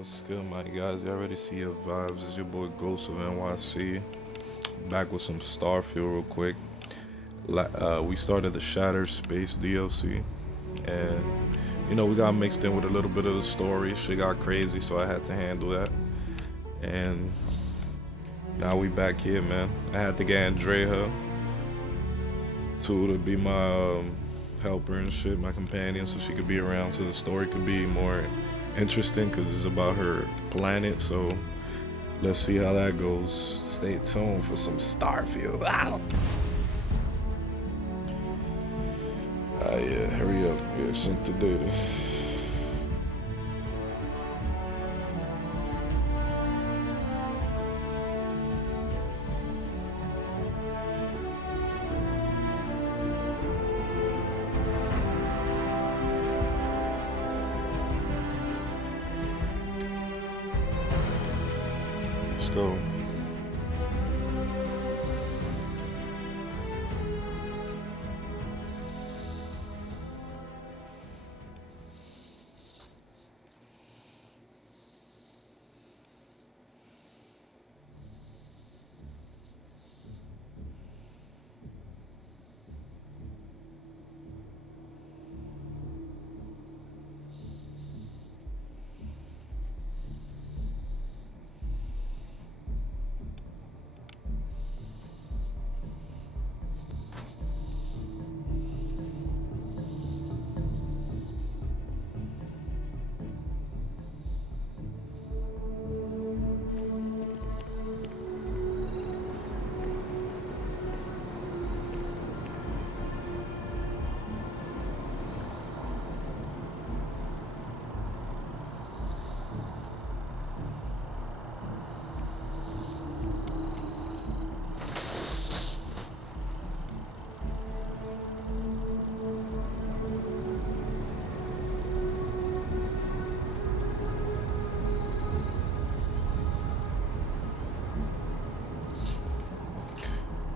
What's good, my guys? You already see your vibes. It's your boy Ghost of NYC. Back with some Starfield real quick. We started the Shattered Space DLC, and we got mixed in with a little bit of the story. Shit got crazy, so I had to handle that. And now we back here, man. I had to get Andrea to be my helper and shit, my companion, so she could be around, so the story could be more interesting, because it's about her planet. So let's see how that goes. Stay tuned for some Starfield. Ow! Yeah, hurry up. Yeah, sent the data. Let's go.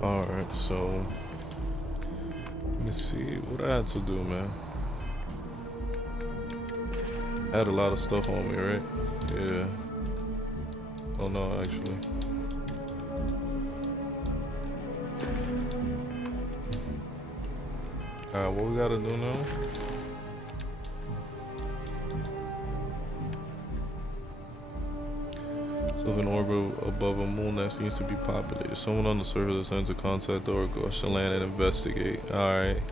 Alright, so let me see what I had to do, man. I had a lot of stuff on me, right? Yeah. Oh no, actually. Alright, what we gotta do now? So if an orbit above a moon that seems to be populated, someone on the surface attempts to contact the Oracle. I shall land and investigate. Alright.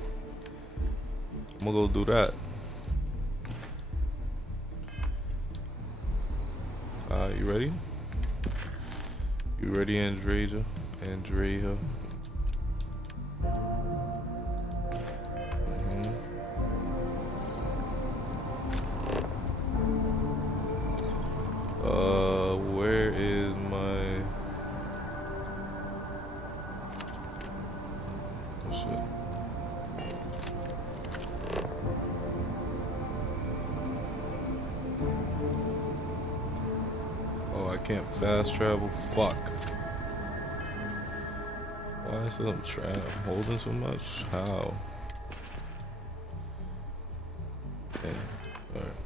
I'm gonna go do that. You ready? You ready, Andrea? Andrea. Where is my... Oh shit. Oh, I can't fast travel? Fuck. Why is it I'm holding so much? How? Damn. Alright.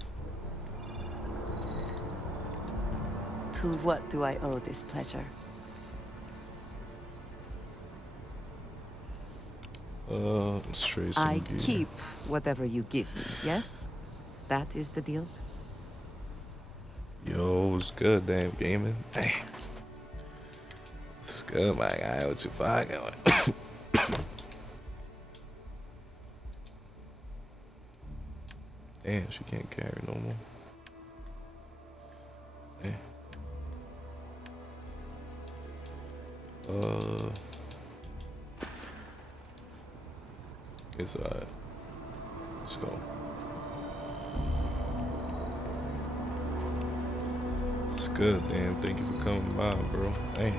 To what do I owe this pleasure? Let's trade some I gear. keep whatever you give me, yes? That is the deal? Yo, what's good, damn gaming? Damn. What's good, my guy? What you fucking with? Damn, she can't carry no more. Damn. It's alright. Let's go. It's good, damn. Thank you for coming by, bro. Damn.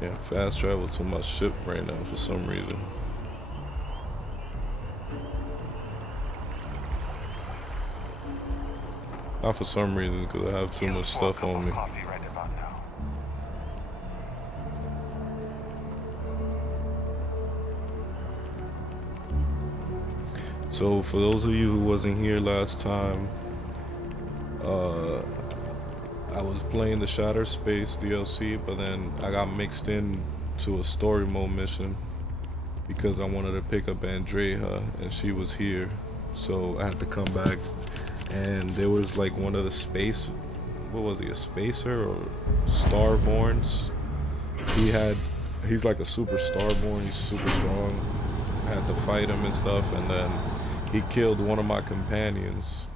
Can't fast travel to my ship right now for some reason. Not for some reason, because I have too much stuff on me. Coffee right about now. So for those of you who wasn't here last time, I was playing the Shattered Space DLC, but then I got mixed in to a story mode mission because I wanted to pick up Andrea and she was here, so I had to come back. And there was like one of the space, what was he, a spacer or starborns? He's like a super starborn, he's super strong. I had to fight him and stuff, and then he killed one of my companions.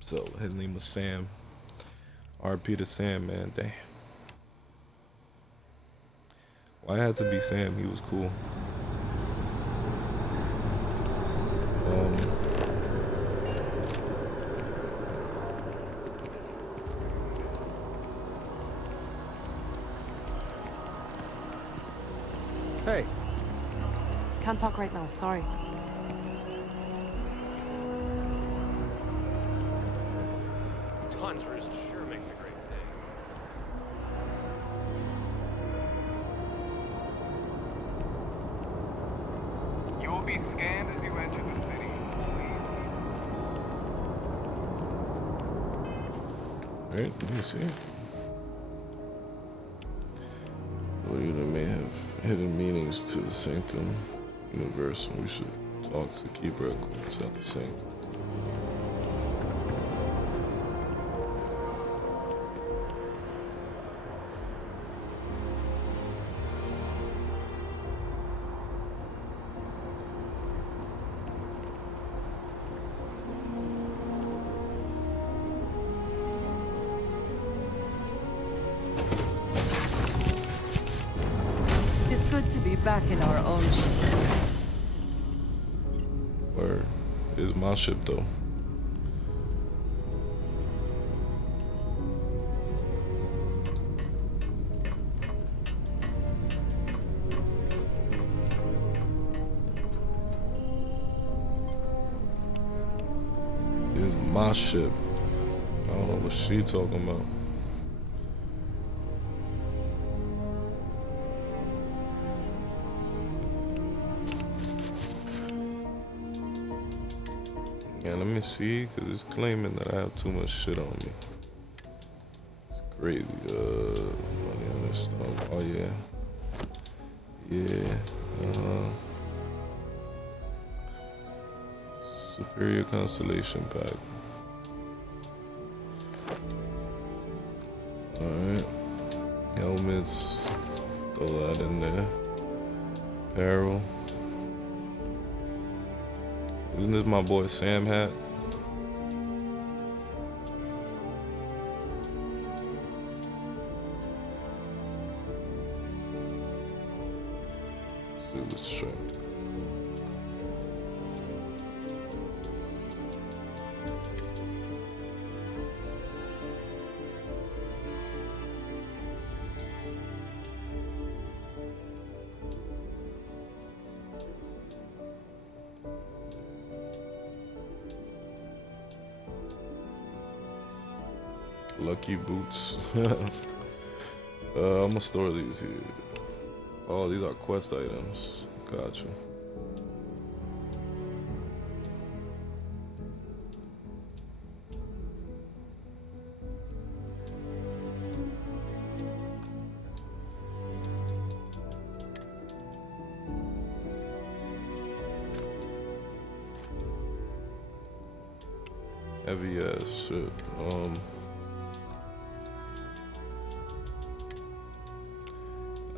So his name was Sam. RP to Sam, man. Damn. Why it had to be Sam? He was cool. Hey. Can't talk right now, sorry. Dawn's Roost sure makes a great steak. You will be scanned as you enter the city. Alright, let me see. Well, you may have hidden meanings to the Sanctum universe, and we should talk to Keeper at the Sanctum. It's good to be back in our own ship. Where is my ship though? Is my ship. I don't know what she talking about. Yeah, let me see, because it's claiming that I have too much shit on me. It's crazy. Money on this stuff. Oh, yeah. Yeah. Superior Constellation Pack. Alright. Helmets. Throw that in there. Apparel. Isn't this my boy Sam hat? Super strength. Lucky boots. I'm gonna store these here. Oh, these are quest items. Gotcha. Heavy ass shit.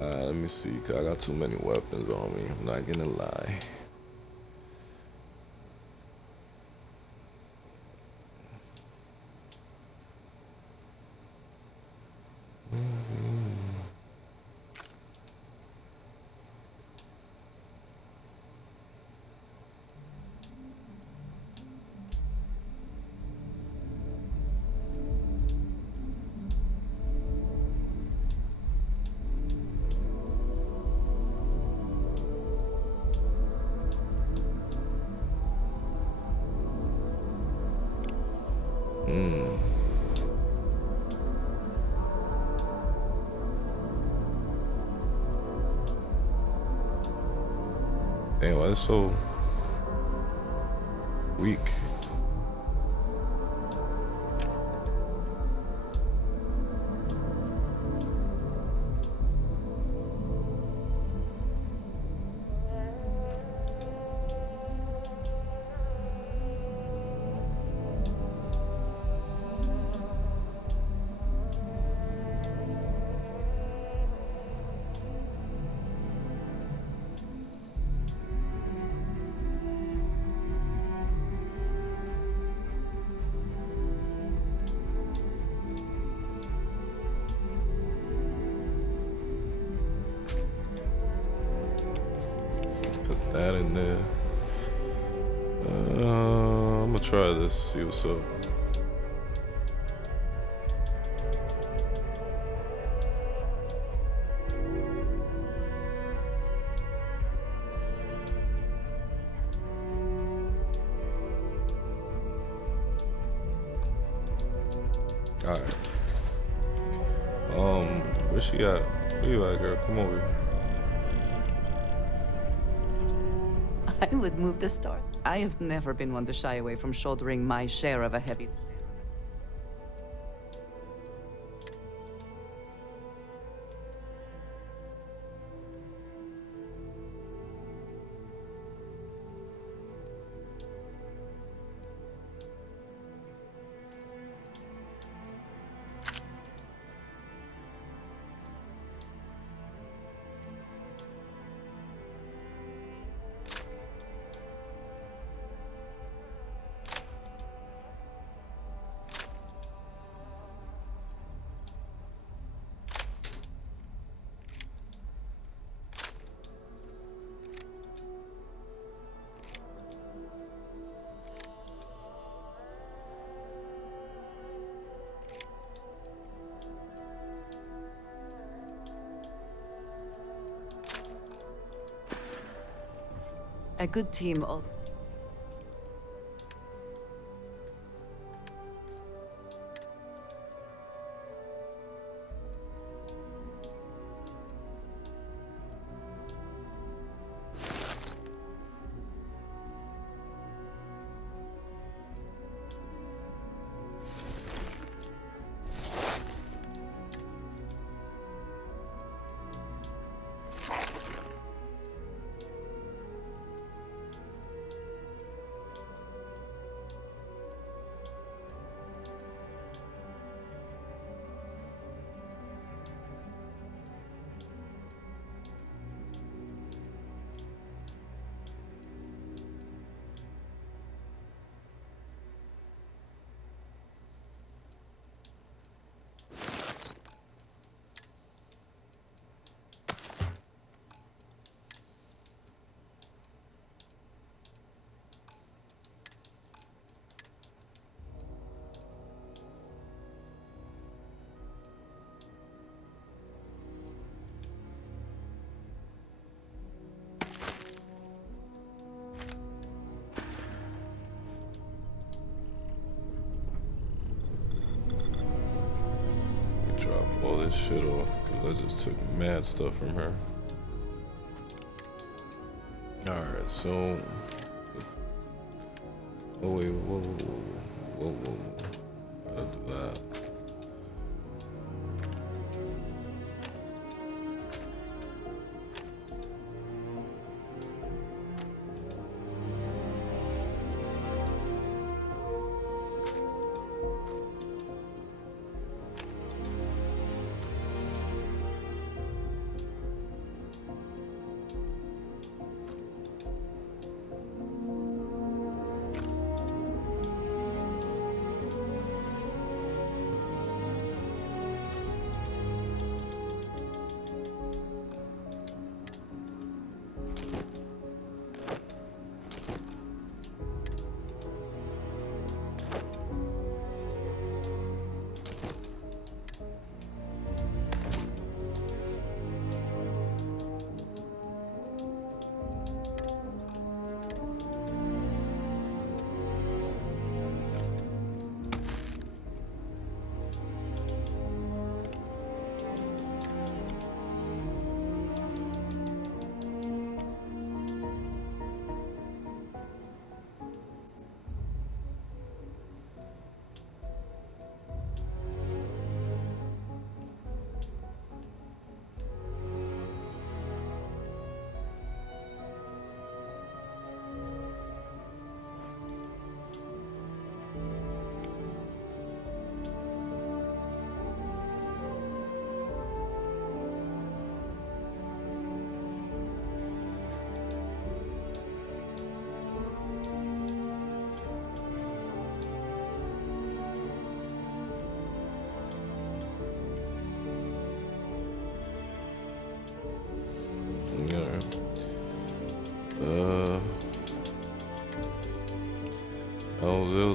Let me see, cause I got too many weapons on me. I'm not gonna lie. Hmm. Dang, why is it so weak? Put that in there. I'm gonna try this, see what's up. Alright. Where she at? Where you at, girl? Come over here. I would move the start. I have never been one to shy away from shouldering my share of a heavy. A good team. Drop all this shit off because I just took mad stuff from her. Alright, so. Oh, wait, whoa. Gotta do that.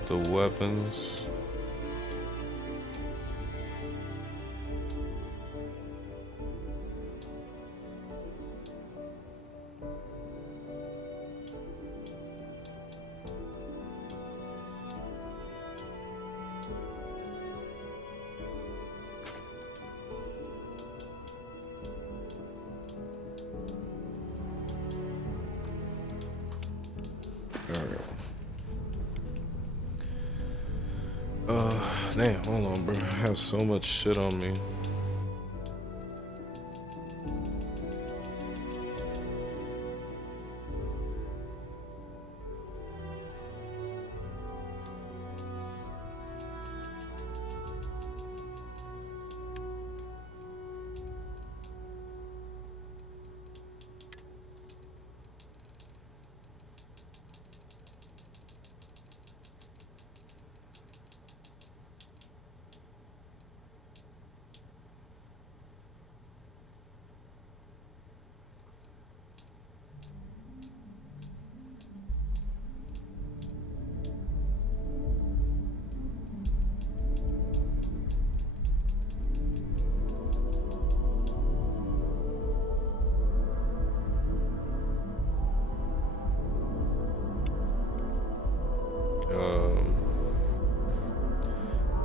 the weapons. Damn, hold on, bro. I have so much shit on me.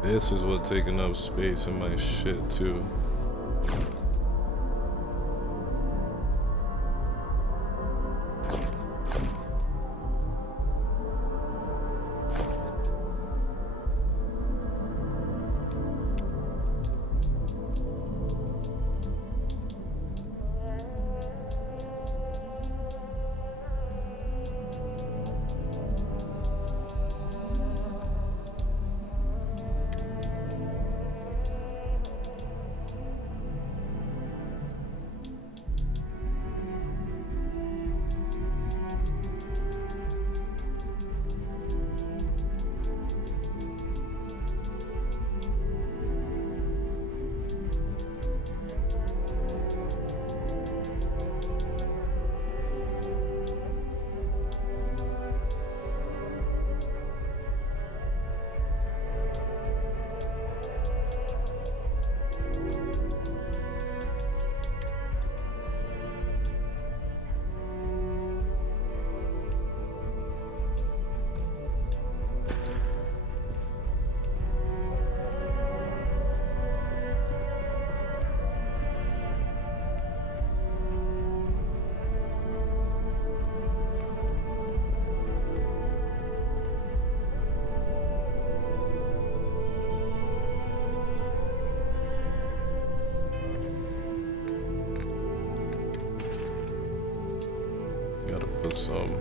This is what taking up space in my shit too. Gotta put some.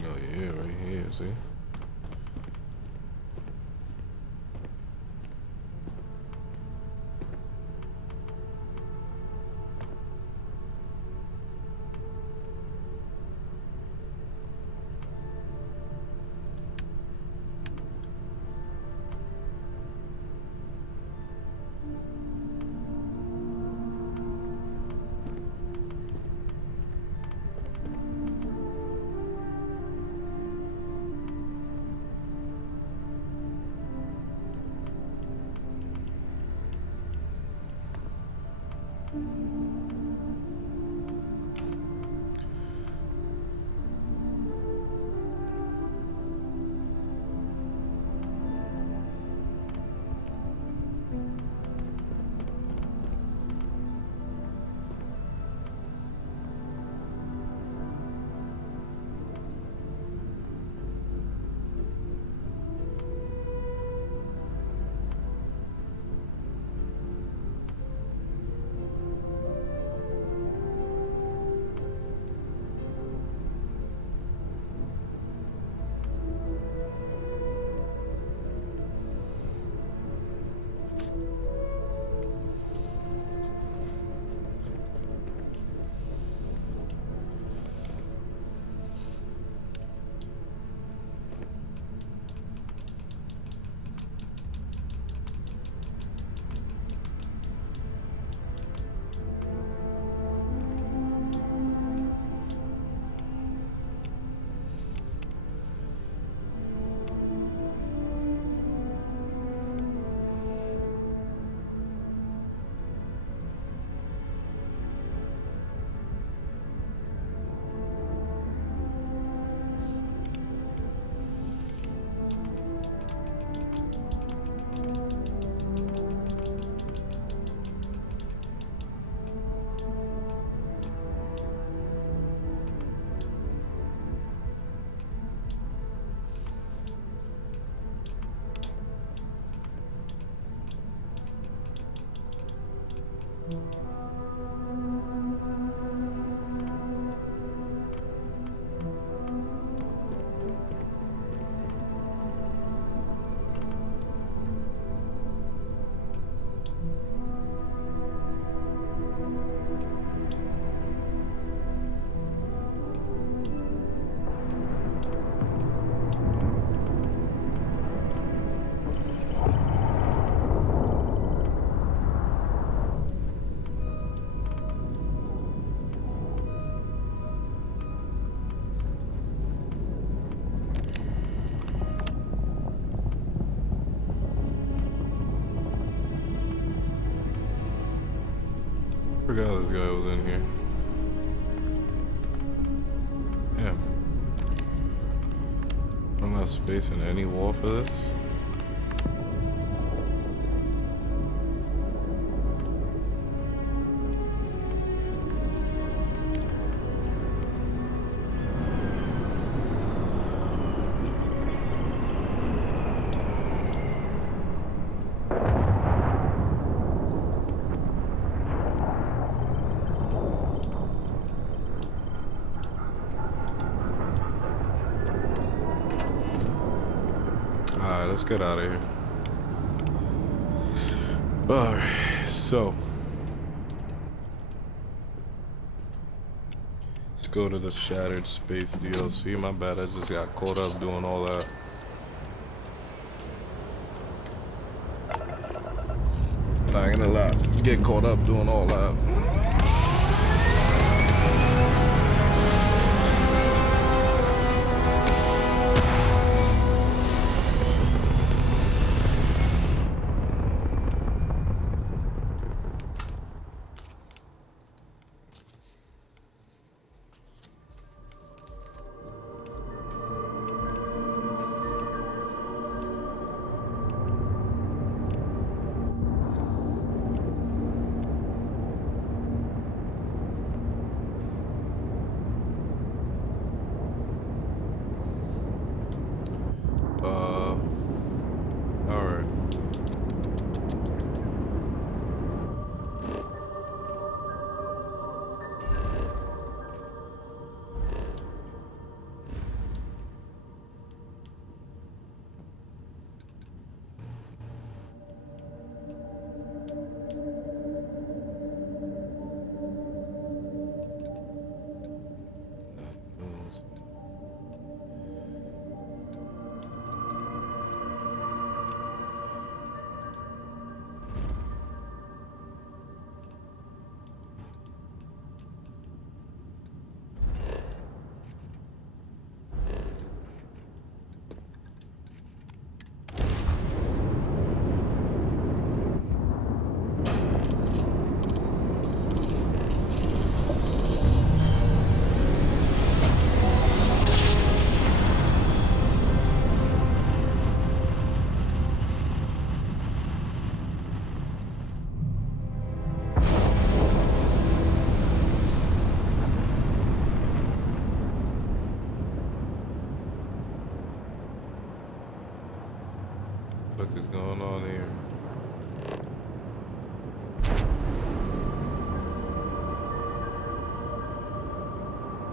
Oh yeah, right here, see? Forgot this guy was in here. Damn. I'm not spacing any wall for this. Alright, let's get out of here. Alright, so let's go to the Shattered Space DLC. My bad, I just got caught up doing all that. Not gonna lie, get caught up doing all that.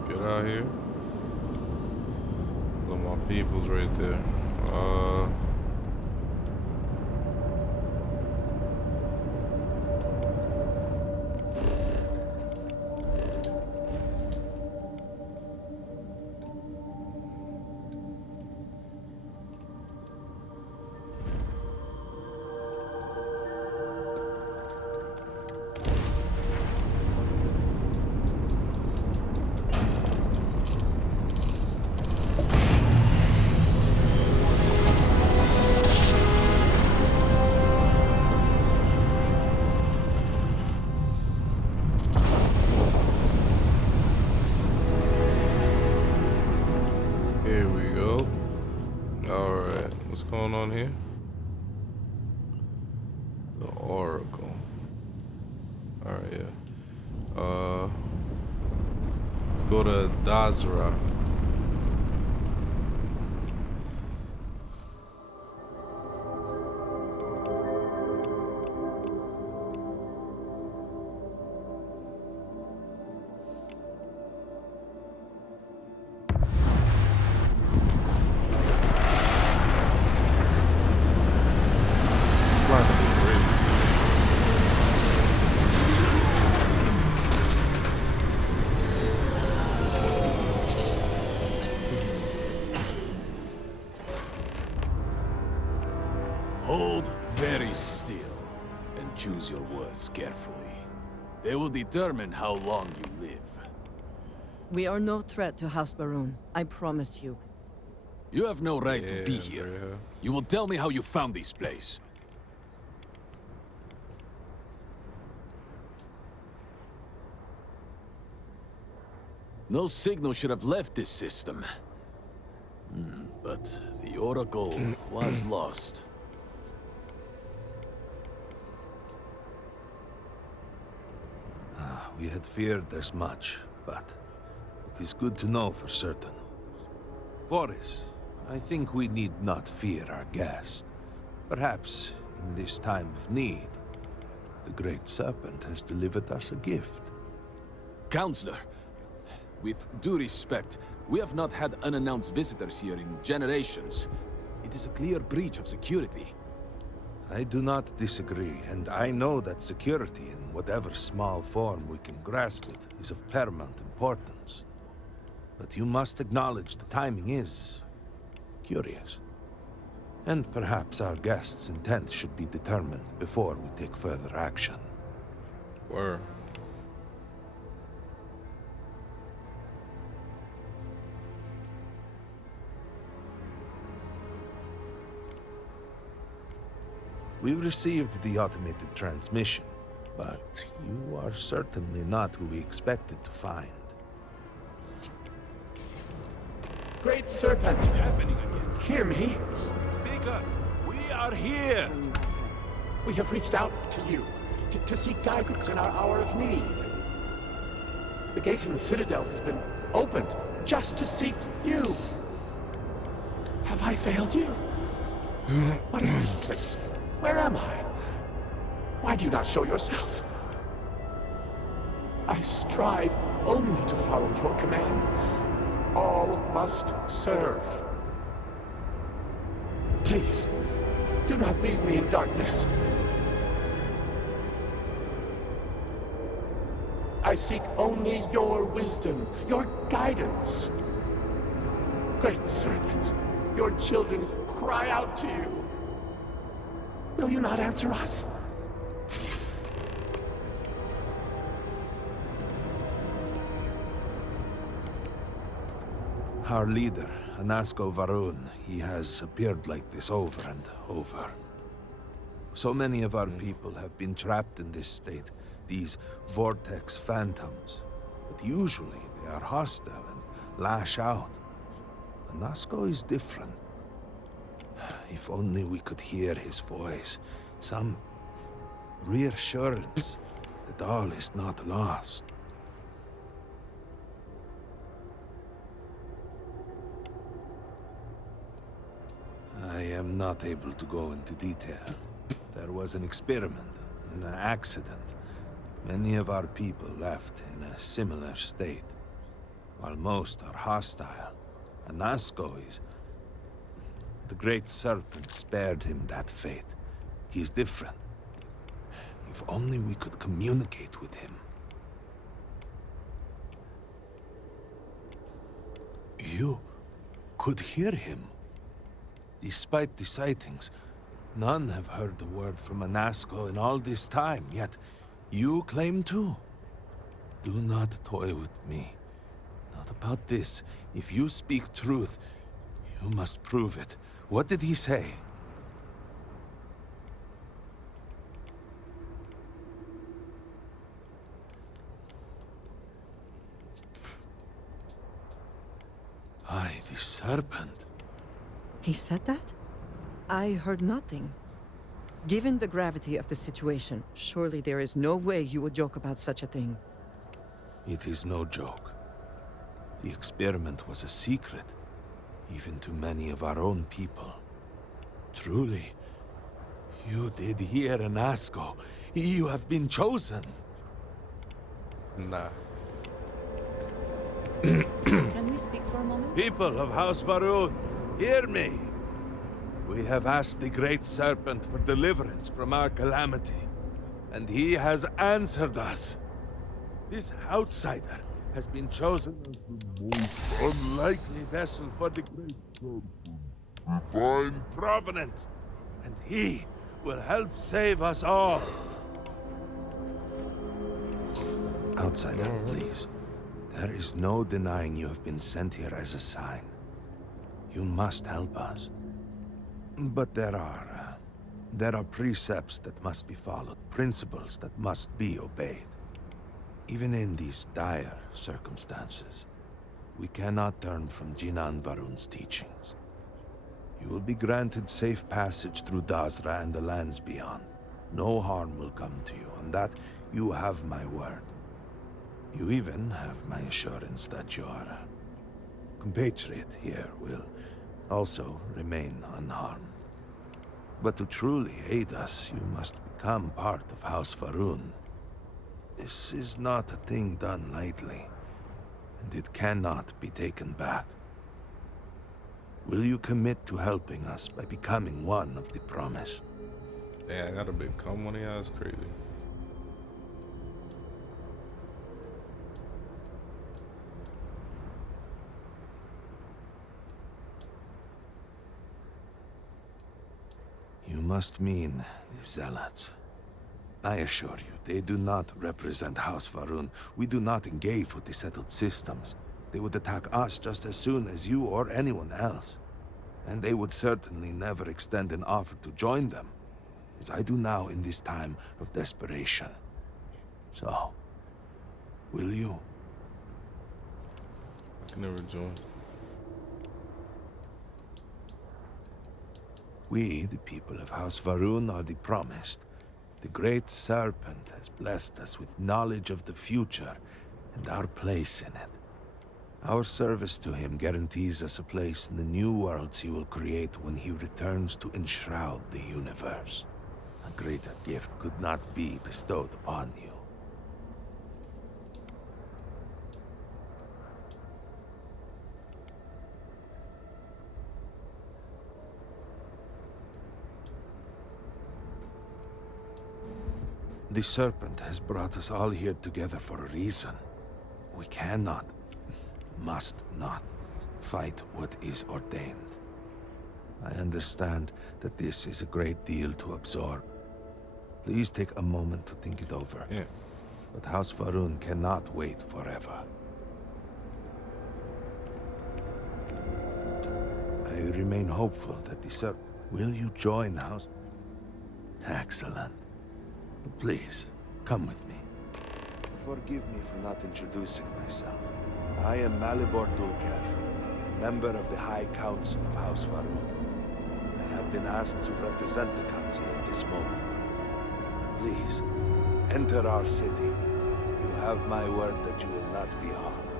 Get out here. Look, my people's right there. Here we go. Alright, what's going on here? The Oracle. Alright, yeah. Let's go to Dazra. Hold very still and choose your words carefully. They will determine how long you live. We are no threat to House Baroon, I promise you. You have no right to be here. Yeah. You will tell me how you found this place. No signal should have left this system. But the Oracle was lost. We had feared as much, but it is good to know for certain. Voris, I think we need not fear our guest. Perhaps, in this time of need, the Great Serpent has delivered us a gift. Counselor, with due respect, we have not had unannounced visitors here in generations. It is a clear breach of security. I do not disagree, and I know that security, in whatever small form we can grasp it, is of paramount importance. But you must acknowledge the timing is curious. And perhaps our guest's intent should be determined before we take further action. Word. We received the automated transmission, but you are certainly not who we expected to find. Great Serpent! What's happening again? Hear me! Speaker, we are here! We have reached out to you to seek guidance in our hour of need. The gate in the Citadel has been opened just to seek you. Have I failed you? What is this place? Where am I? Why do you not show yourself? I strive only to follow your command. All must serve. Please, do not leave me in darkness. I seek only your wisdom, your guidance. Great Serpent, your children cry out to you. Will you not answer us? Our leader, Anasko Varun, he has appeared like this over and over. So many of our people have been trapped in this state, these vortex phantoms. But usually they are hostile and lash out. Anasko is different. If only we could hear his voice, some reassurance that all is not lost. I am not able to go into detail. There was an experiment, an accident. Many of our people left in a similar state. while most are hostile. Anasco is... The Great Serpent spared him that fate. He's different. If only we could communicate with him. You could hear him. Despite the sightings, none have heard the word from Anasco in all this time, yet you claim to. Do not toy with me. Not about this. If you speak truth, you must prove it. What did he say? Aye, the serpent. He said that? I heard nothing. Given the gravity of the situation, surely there is no way you would joke about such a thing. It is no joke. The experiment was a secret, even to many of our own people. Truly, you did hear Anasco. You have been chosen. Nah. Can we speak for a moment? People of House Varun, hear me. We have asked the Great Serpent for deliverance from our calamity, and he has answered us. This outsider has been chosen as the most unlikely vessel for the Great Serpent. Divine provenance, and he will help save us all. Outsider, please. There is no denying you have been sent here as a sign. You must help us. But there are precepts that must be followed, principles that must be obeyed. Even in these dire circumstances, we cannot turn from Jinan Varun's teachings. You will be granted safe passage through Dazra and the lands beyond. No harm will come to you, on that you have my word. You even have my assurance that your compatriot here will also remain unharmed. But to truly aid us, you must become part of House Varun. This is not a thing done lightly, and it cannot be taken back. Will you commit to helping us by becoming one of the promised? Yeah, I gotta become one of y'all. It's crazy. You must mean the Zealots. I assure you, they do not represent House Varun. We do not engage with the settled systems. They would attack us just as soon as you or anyone else. And they would certainly never extend an offer to join them, as I do now in this time of desperation. So, will you? I can never join. We, the people of House Varun, are the promised. The Great Serpent has blessed us with knowledge of the future and our place in it. Our service to him guarantees us a place in the new worlds he will create when he returns to enshroud the universe. A greater gift could not be bestowed upon you. The Serpent has brought us all here together for a reason. We cannot, must not, fight what is ordained. I understand that this is a great deal to absorb. Please take a moment to think it over. Yeah. But House Varun cannot wait forever. I remain hopeful that the Serpent... Will you join House... Excellent. Please, come with me. Forgive me for not introducing myself. I am Malibor Dulkev, a member of the High Council of House Varun. I have been asked to represent the Council in this moment. Please, enter our city. You have my word that you will not be harmed.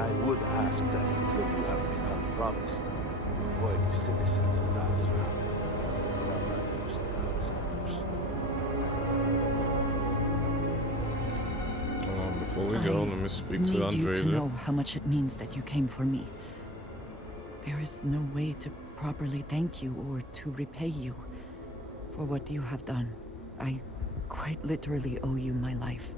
I would ask that until you have become promised, you avoid the citizens of Dazra. They are not used to outsiders. before we go, let me speak to need you to Andrea. know how much it means that you came for me. There is no way to properly thank you or to repay you for what you have done. I quite literally owe you my life.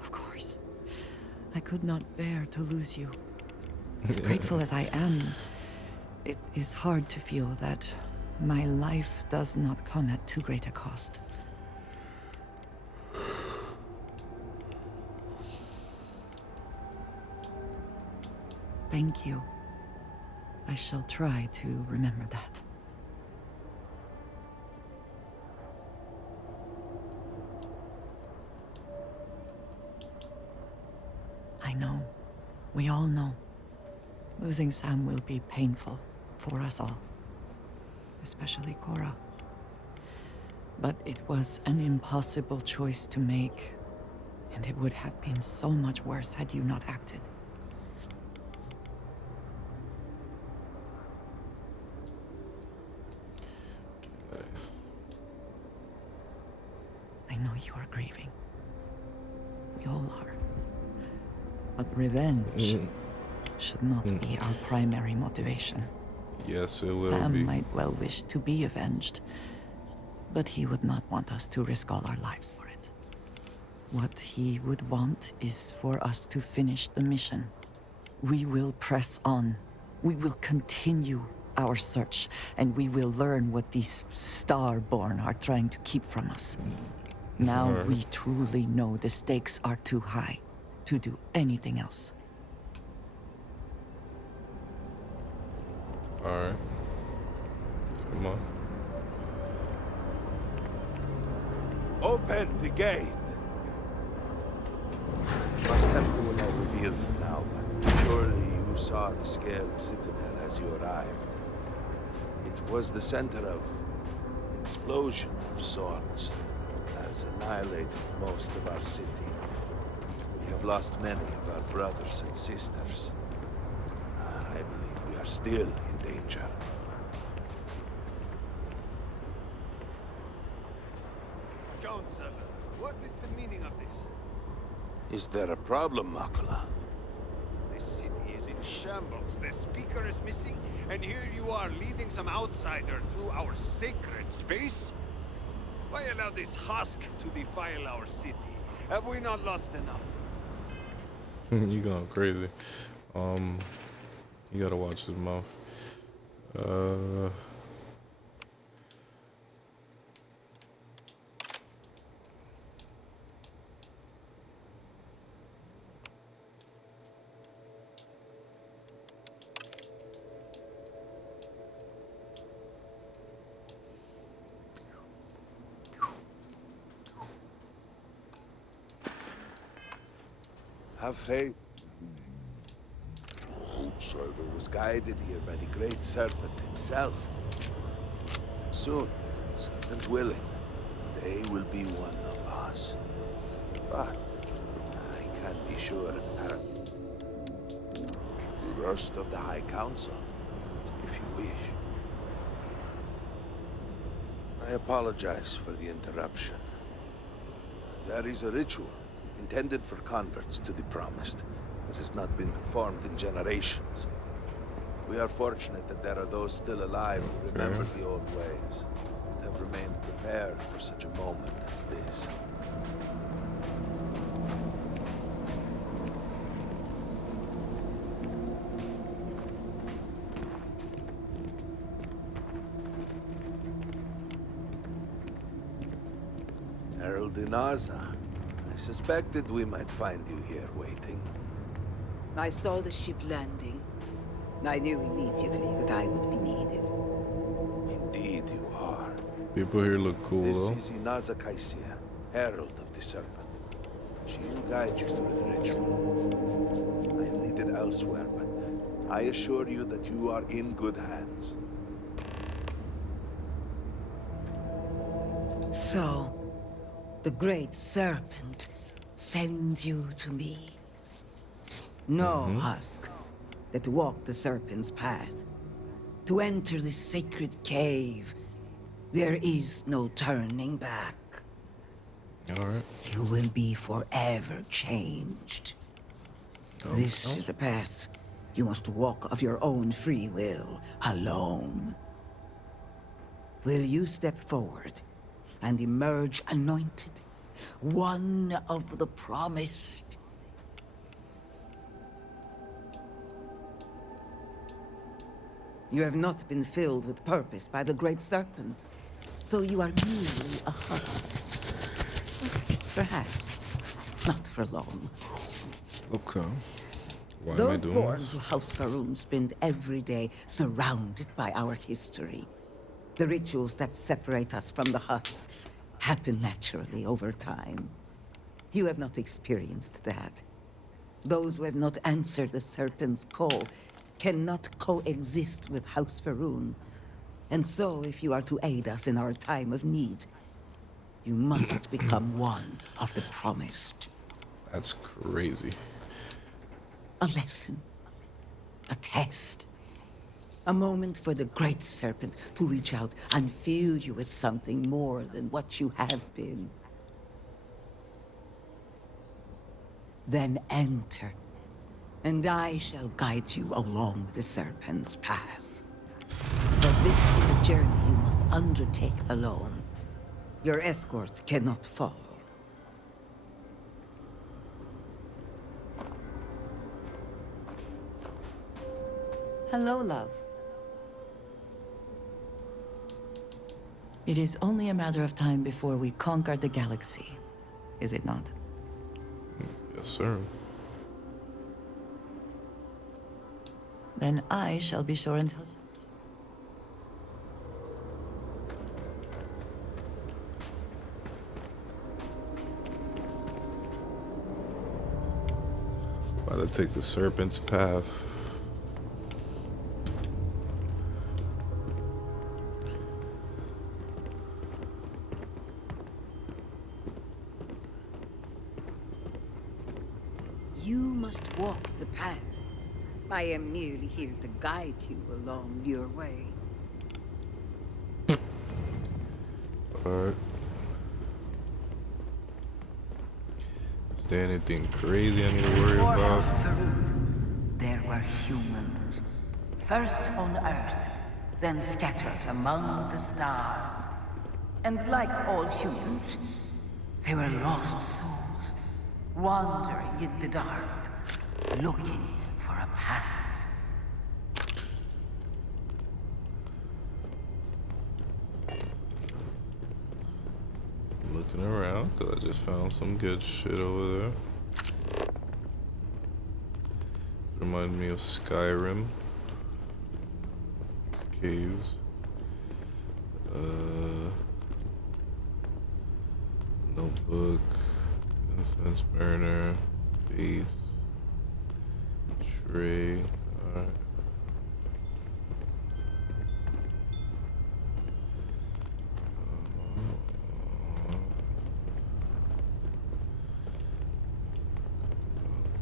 Of course, I could not bear to lose you. As grateful as I am, it is hard to feel that my life does not come at too great a cost. Thank you. I shall try to remember that. I know. We all know. Losing Sam will be painful for us all. Especially Cora. But it was an impossible choice to make. And it would have been so much worse had you not acted. I know you are grieving. We all are. But revenge should not be our primary motivation. Yes, it will Sam be. might well wish to be avenged, but he would not want us to risk all our lives for it. What he would want is for us to finish the mission. We will press on. We will continue our search, and we will learn what these Starborn are trying to keep from us. Now we truly know the stakes are too high to do anything else. Alright. Come on. Open the gate! Must have rule I reveal for now, but surely you saw the scaled citadel as you arrived. It was the center of an explosion of sorts that has annihilated most of our city. We have lost many of our brothers and sisters. I believe we are still in danger. Counselor, what is the meaning of this? Is there a problem, Makula? The city is in shambles, the speaker is missing, and here you are leading some outsider through our sacred space? Why allow this husk to defile our city? Have we not lost enough? You going crazy. You gotta watch his mouth. Have faith. Outsider was guided here by the great serpent himself. Soon, serpent willing, they will be one of us. But I can't be sure the rest of the High Council, if you wish. I apologize for the interruption. There is a ritual intended for converts to the Promised that has not been performed in generations. We are fortunate that there are those still alive who remember the old ways and have remained prepared for such a moment as this. Herald Inaza, I suspected we might find you here waiting. I saw the ship landing. I knew immediately that I would be needed. Indeed you are. People here look cool This though. is Inaza Kaisir, Herald of the Serpent. She will guide you through the ritual. I am needed elsewhere, but I assure you that you are in good hands. So, the Great Serpent sends you to me. No husk that walk the serpent's path. To enter this sacred cave, there is no turning back. Alright. You will be forever changed. This is a path you must walk of your own free will, alone. Will you step forward and emerge anointed, one of the promised? You have not been filled with purpose by the great serpent, so you are merely a husk. Perhaps not for long. Okay. Why Those am I doing born this? to House Faroon spend every day surrounded by our history. The rituals that separate us from the husks happen naturally over time. You have not experienced that. Those who have not answered the serpent's call cannot coexist with House Faroon. And so, if you are to aid us in our time of need, you must become one of the promised. That's crazy. A lesson. A test. A moment for the great serpent to reach out and fill you with something more than what you have been. Then enter, and I shall guide you along the serpent's path. But this is a journey you must undertake alone. Your escort cannot follow. Hello, love. It is only a matter of time before we conquer the galaxy, is it not? Yes, sir. Then I shall be sure and tell you. About to take the serpent's path. You must walk the path. I am merely here to guide you along your way. Alright. Is there anything crazy I need to worry Before about? House Faroon, there were humans. First on Earth, then scattered among the stars. And like all humans, they were lost souls, wandering in the dark, looking for a path. Looking around, because I just found some good shit over there. Remind me of Skyrim. These caves. Notebook. Incense burner. Base. Tray. Alright.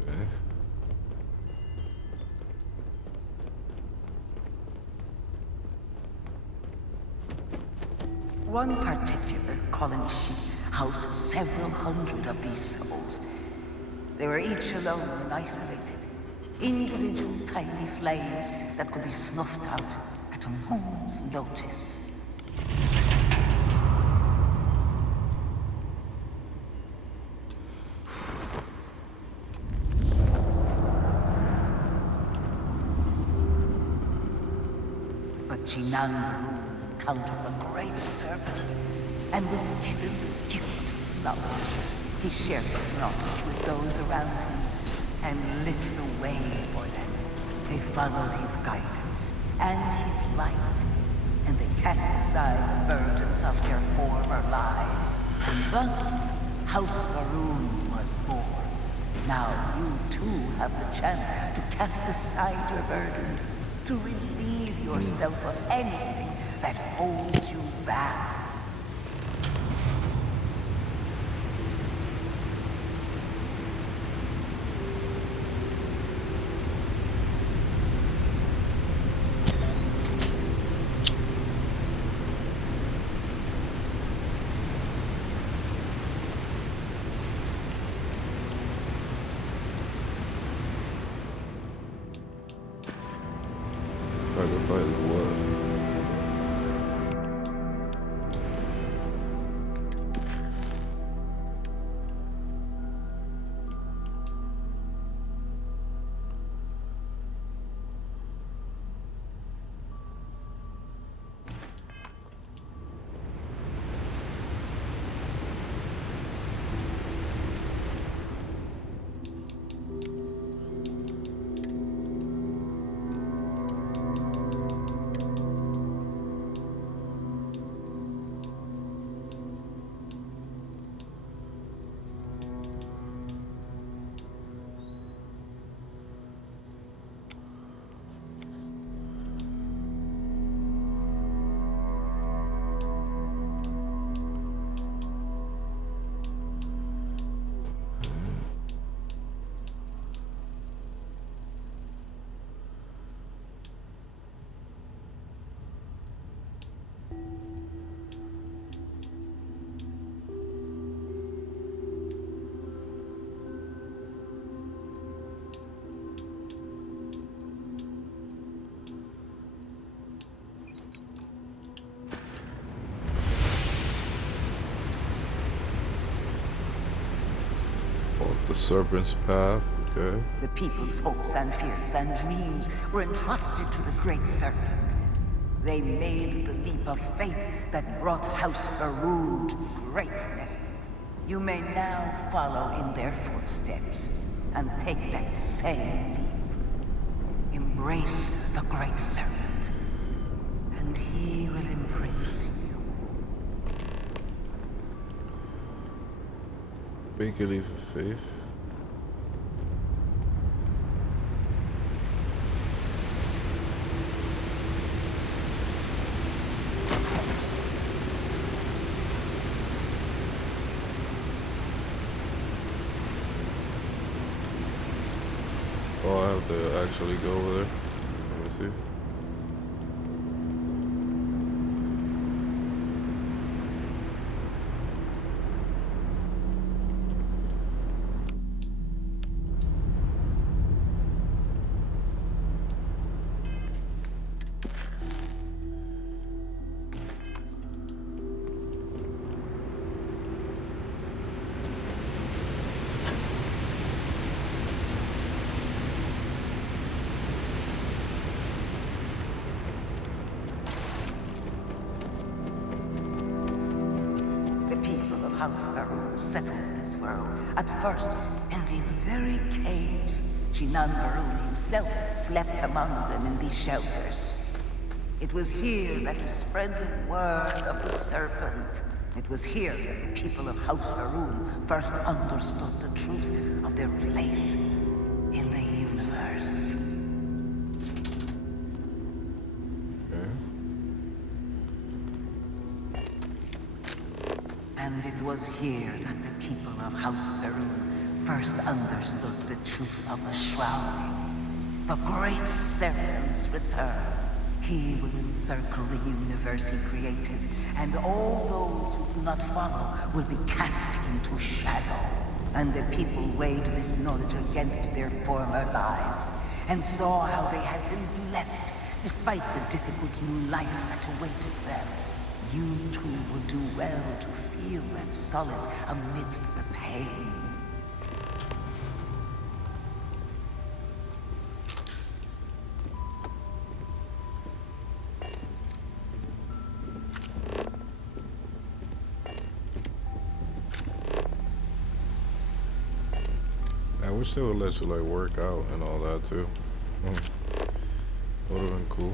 Okay. One particular colony housed several hundred of these souls. They were each alone and isolated. Individual tiny flames that could be snuffed out at a moment's notice. But Chinang encountered the great serpent and was given the gift of knowledge. He shared his knowledge with those around him and lit the way for them. They followed his guidance and his light, and they cast aside the burdens of their former lives. And thus, House Faroon was born. Now you too have the chance to cast aside your burdens, to relieve yourself of anything that holds you back. fight what? The Serpent's Path, okay. The people's hopes and fears and dreams were entrusted to the Great Serpent. They made the leap of faith that brought House Faroon to greatness. You may now follow in their footsteps and take that same leap. Embrace the Great Serpent, and he will embrace you. Make a leap of faith. Oh, I have to actually go over there. Let me see. House Faroon settled this world, at first in these very caves. Shinan Faroon himself slept among them in these shelters. It was here that he spread the word of the Serpent. It was here that the people of House Faroon first understood the truth of their place in the universe. And it was here that the people of House Faroon first understood the truth of the shrouding. The Great Serpent's return. He will encircle the universe he created, and all those who do not follow will be cast into shadow. And the people weighed this knowledge against their former lives, and saw how they had been blessed despite the difficult new life that awaited them. You too will do well to feel that solace amidst the pain. I wish they would let you like work out and all that too. Would have been cool.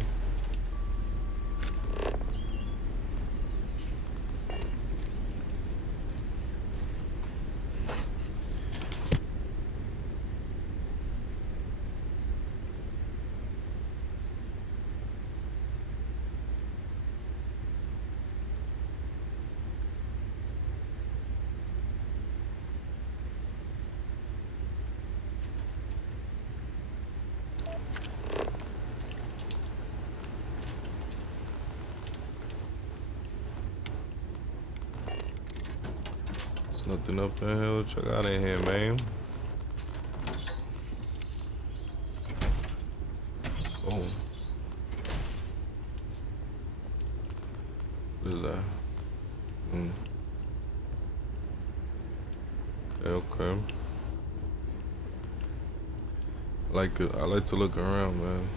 Nothing up in here. Check out in here, man. Oh. I like to look around, man.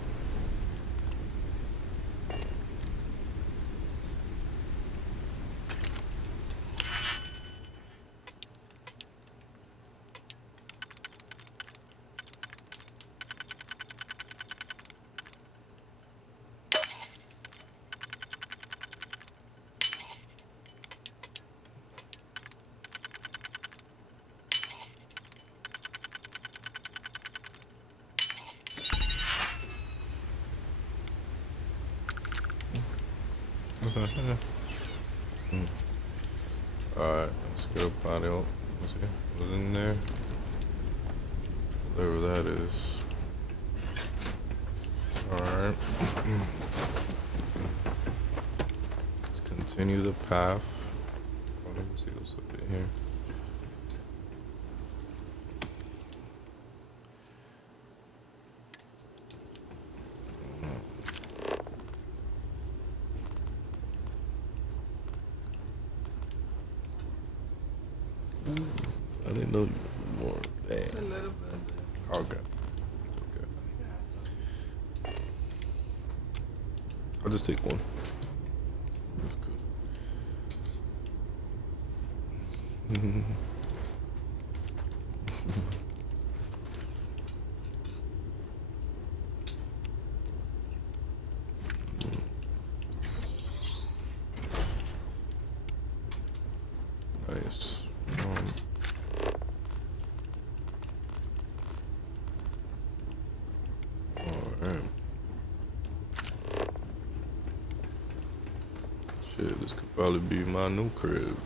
Alright, let's get up out of. Let's see what's in there. Whatever that is. Alright. Let's continue the path. Oh, let me see what's up in here. I didn't know more. Damn. It's a little bit. Okay. It's okay. I'll just take one. That's good. Nice. Alright. Shit, this could probably be my new crib.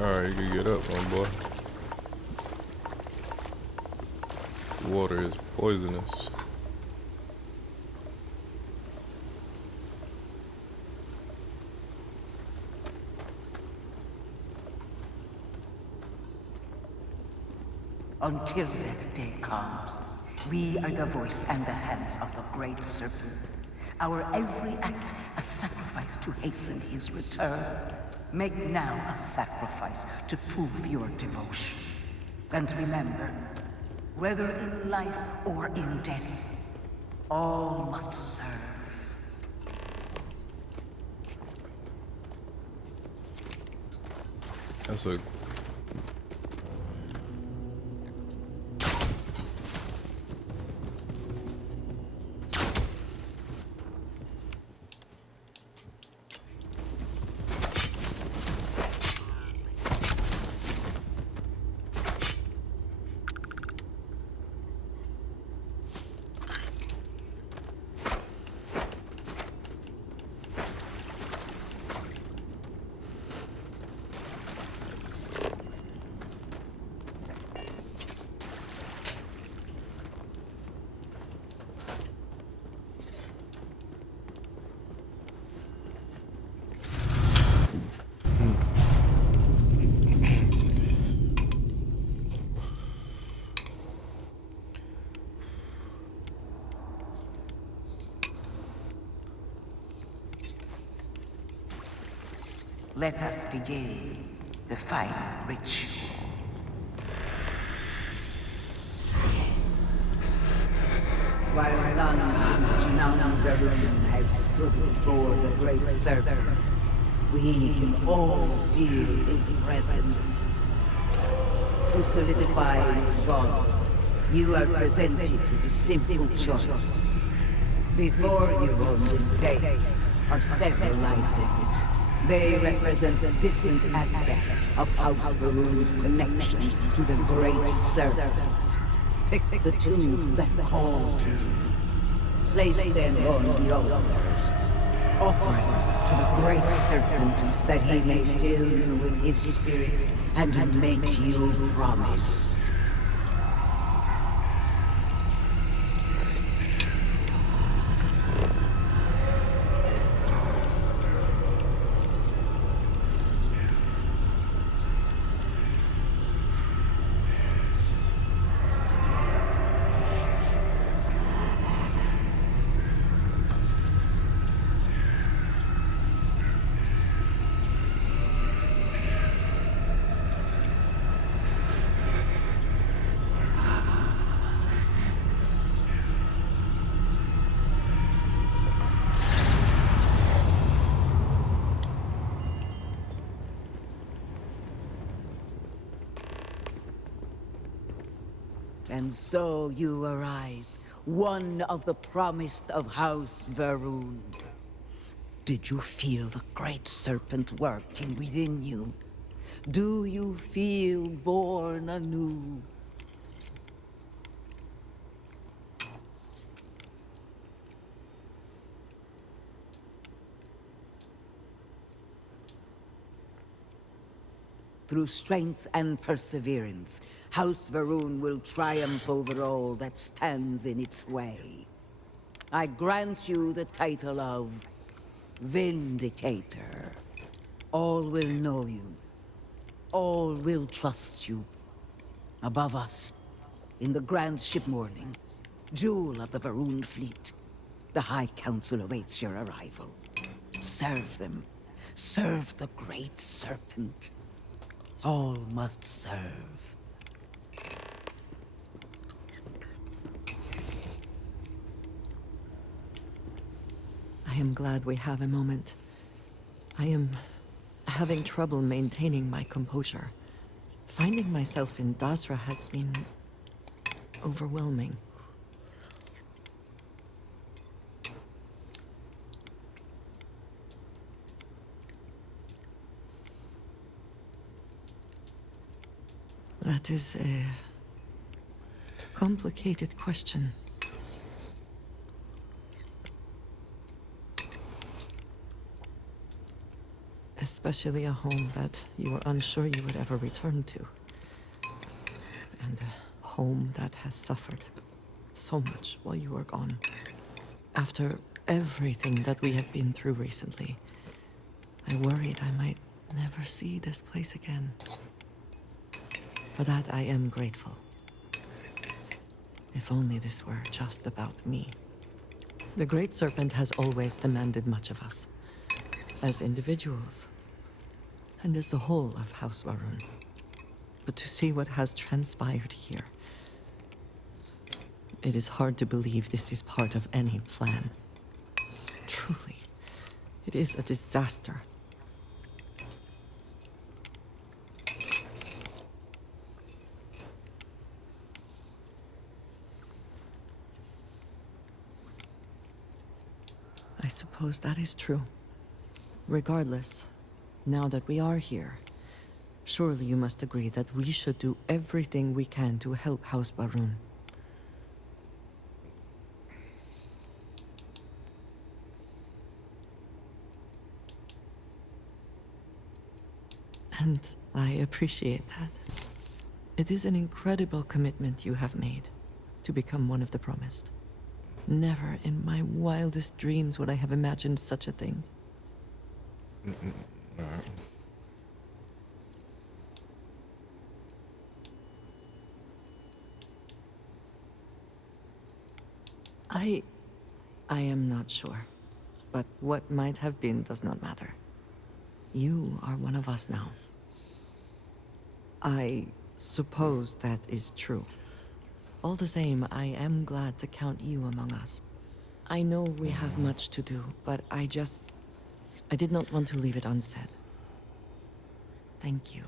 Alright, you can get up, my boy. The water is poisonous. Until that day comes, we are the voice and the hands of the Great Serpent. Our every act a sacrifice to hasten his return. Make now a sacrifice to prove your devotion. And remember, whether in life or in death, all must serve. That's a Let us begin the final ritual. While none since Chinam have stood before the Great Serpent, we can all feel his presence. To solidify his bond, you are presented to the simple choice. Before you on this dais are several items. They represent different aspects of House Varun's connection to the Great Serpent. Pick the two that call to you. Place them on the altars. Offerings to the great serpent, that he may fill you with his spirit and make you promise. And so you arise, one of the promised of House Varun. Did you feel the great serpent working within you? Do you feel born anew? Through strength and perseverance, House Varun will triumph over all that stands in its way. I grant you the title of Vindicator. All will know you. All will trust you. Above us, in the Grand Ship Morning, jewel of the Varun fleet, the High Council awaits your arrival. Serve them. Serve the Great Serpent. All must serve. I am glad we have a moment. I am having trouble maintaining my composure. Finding myself in Dasra has been overwhelming. That is a complicated question. Especially a home that you were unsure you would ever return to. And a home that has suffered so much while you were gone. After everything that we have been through recently, I worried I might never see this place again. For that I am grateful. If only this were just about me. The Great Serpent has always demanded much of us. As individuals, and as the whole of House Varun. But to see what has transpired here, it is hard to believe this is part of any plan. Truly, it is a disaster. I suppose that is true. Regardless, now that we are here, surely you must agree that we should do everything we can to help House Varun. And I appreciate that. It is an incredible commitment you have made to become one of the promised. Never in my wildest dreams would I have imagined such a thing. I am not sure, but what might have been does not matter. You are one of us now. I suppose that is true. All the same, I am glad to count you among us. I know we have much to do, but I did not want to leave it unsaid. Thank you.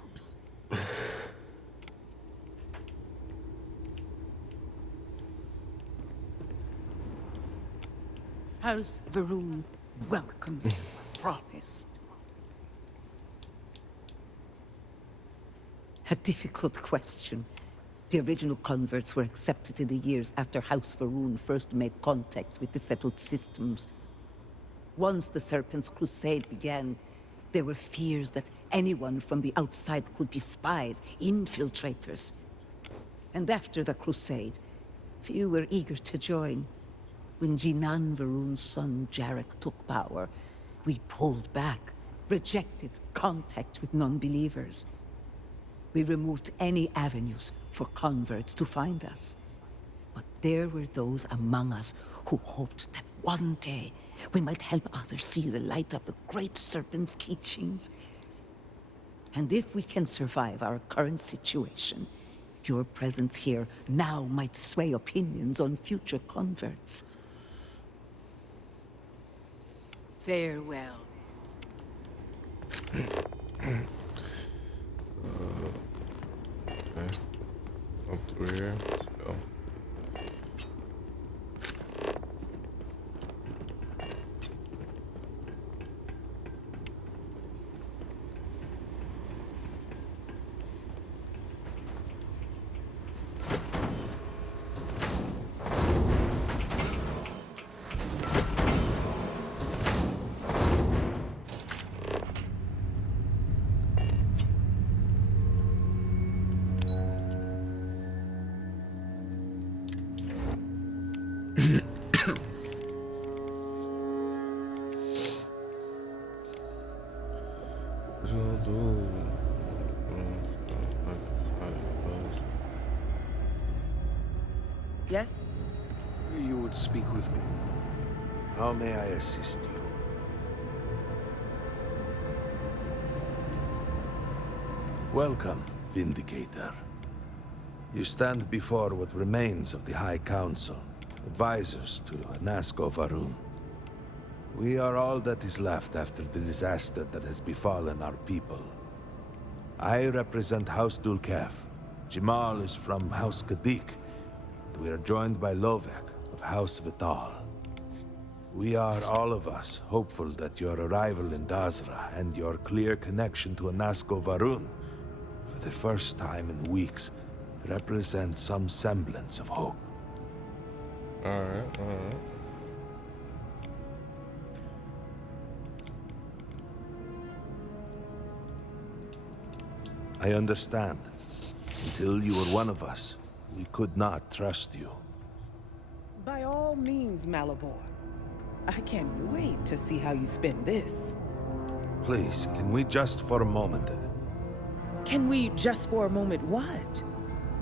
House Varun welcomes you, promised. A difficult question. The original converts were accepted in the years after House Varun first made contact with the settled systems. Once the Serpent's crusade began, there were fears that anyone from the outside could be spies, infiltrators. And after the crusade, few were eager to join. When Jinan Varun's son Jarek took power, we pulled back, rejected contact with non-believers. We removed any avenues for converts to find us. But there were those among us who hoped that one day we might help others see the light of the Great Serpent's teachings. And if we can survive our current situation, your presence here now might sway opinions on future converts. Farewell. Okay. Up through here. Let's go. Yes? You would speak with me. How may I assist you? Welcome, Vindicator. You stand before what remains of the High Council, advisors to Nasco Varun. We are all that is left after the disaster that has befallen our people. I represent House Dulkev. Jamal is from House Kadik, and we are joined by Lovek of House Vital. We are, all of us, hopeful that your arrival in Dazra and your clear connection to Nasco Varun, for the first time in weeks, represent some semblance of hope. Alright. I understand. Until you were one of us, we could not trust you. By all means, Malabor. I can't wait to see how you spin this. Please, can we just for a moment... Can we just for a moment what?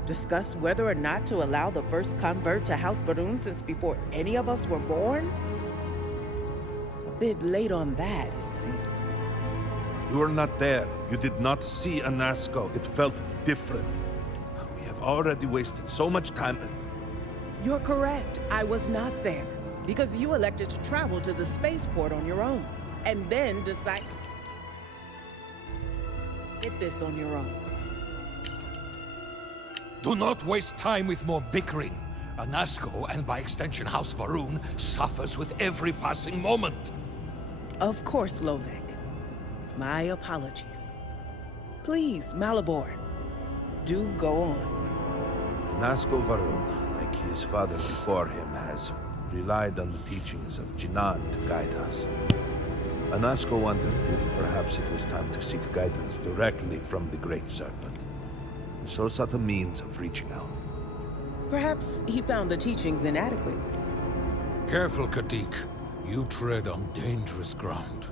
Discuss whether or not to allow the first convert to House Varun since before any of us were born? A bit late on that, it seems. You were not there. You did not see Anasco. It felt different. We have already wasted so much time. You're correct. I was not there. Because you elected to travel to the spaceport on your own. And then decide... Get this on your own. Do not waste time with more bickering. Anasco, and by extension House Varun, suffers with every passing moment. Of course, Lovek. My apologies. Please, Malabor, do go on. Nasco Varun, like his father before him, has relied on the teachings of Jinan to guide us. Anasco wondered if perhaps it was time to seek guidance directly from the Great Serpent, and so sought a means of reaching out. Perhaps he found the teachings inadequate. Careful, Kadik. You tread on dangerous ground.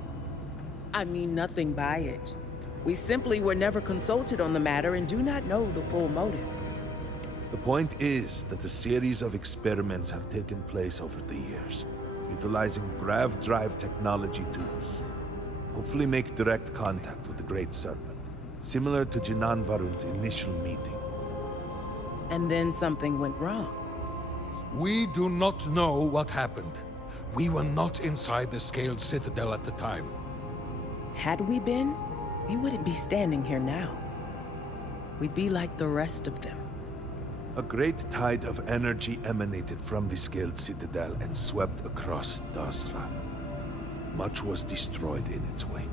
I mean nothing by it. We simply were never consulted on the matter and do not know the full motive. The point is that a series of experiments have taken place over the years, utilizing grav drive technology to hopefully make direct contact with the Great Serpent, similar to Jinan Varun's initial meeting. And then something went wrong. We do not know what happened. We were not inside the Scaled Citadel at the time. Had we been, we wouldn't be standing here now. We'd be like the rest of them. A great tide of energy emanated from the Scaled Citadel and swept across Dasra. Much was destroyed in its wake.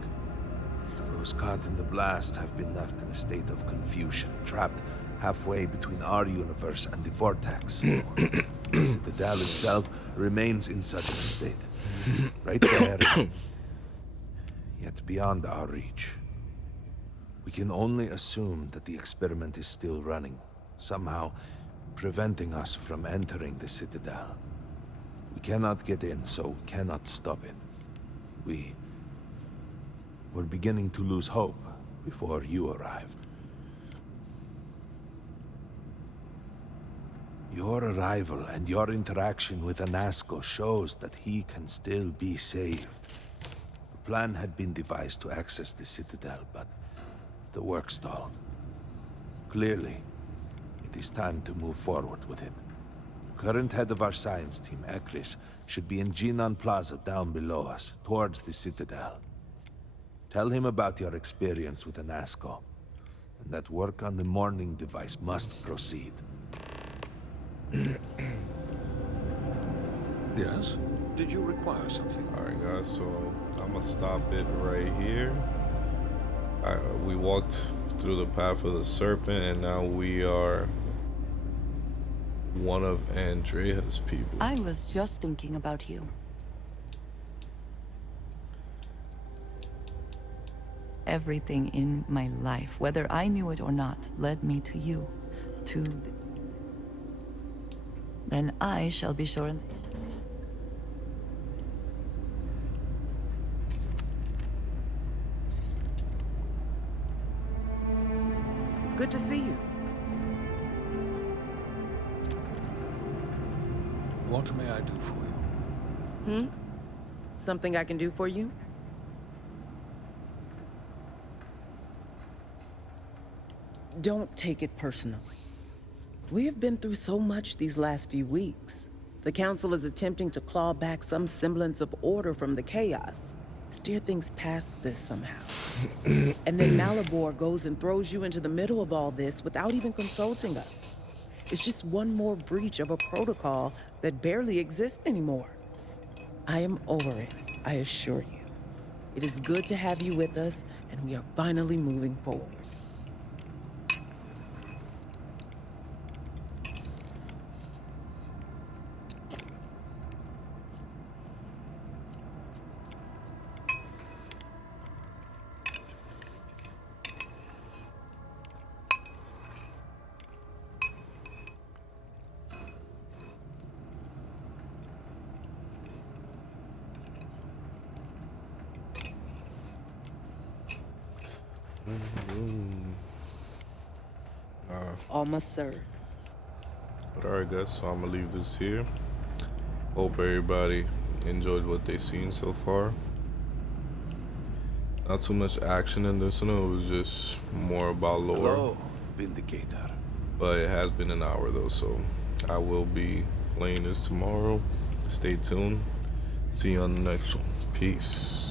Those caught in the blast have been left in a state of confusion, trapped halfway between our universe and the Vortex. The Citadel itself remains in such a state. Right there, yet beyond our reach. We can only assume that the experiment is still running, somehow preventing us from entering the Citadel. We cannot get in, so we cannot stop it. We're beginning to lose hope before you arrived. Your arrival and your interaction with Anasco shows that he can still be saved. The plan had been devised to access the Citadel, but the work stalled. Clearly, it is time to move forward with it. Current head of our science team, Ekris, should be in Jinan Plaza down below us, towards the Citadel. Tell him about your experience with Anasco, and that work on the morning device must proceed. Yes? Did you require something? Alright guys, so I'm gonna stop it right here. We walked through the path of the serpent, and now we are one of Andrea's people. I was just thinking about you. Everything in my life, whether I knew it or not, led me to you. Then I shall be sure and... Good to see you. What may I do for you? Something I can do for you? Don't take it personally. We have been through so much these last few weeks. The Council is attempting to claw back some semblance of order from the chaos. Steer things past this somehow. And then Malibor goes and throws you into the middle of all this without even consulting us. It's just one more breach of a protocol that barely exists anymore. I am over it, I assure you. It is good to have you with us, and we are finally moving forward. Almost served. But alright guys, so I'm gonna leave this here. Hope everybody enjoyed what they've seen so far. Not too much action in this one, it was just more about lore. Hello, Vindicator. But it has been an hour though, so I will be playing this tomorrow. Stay tuned. See you on the next one. Peace.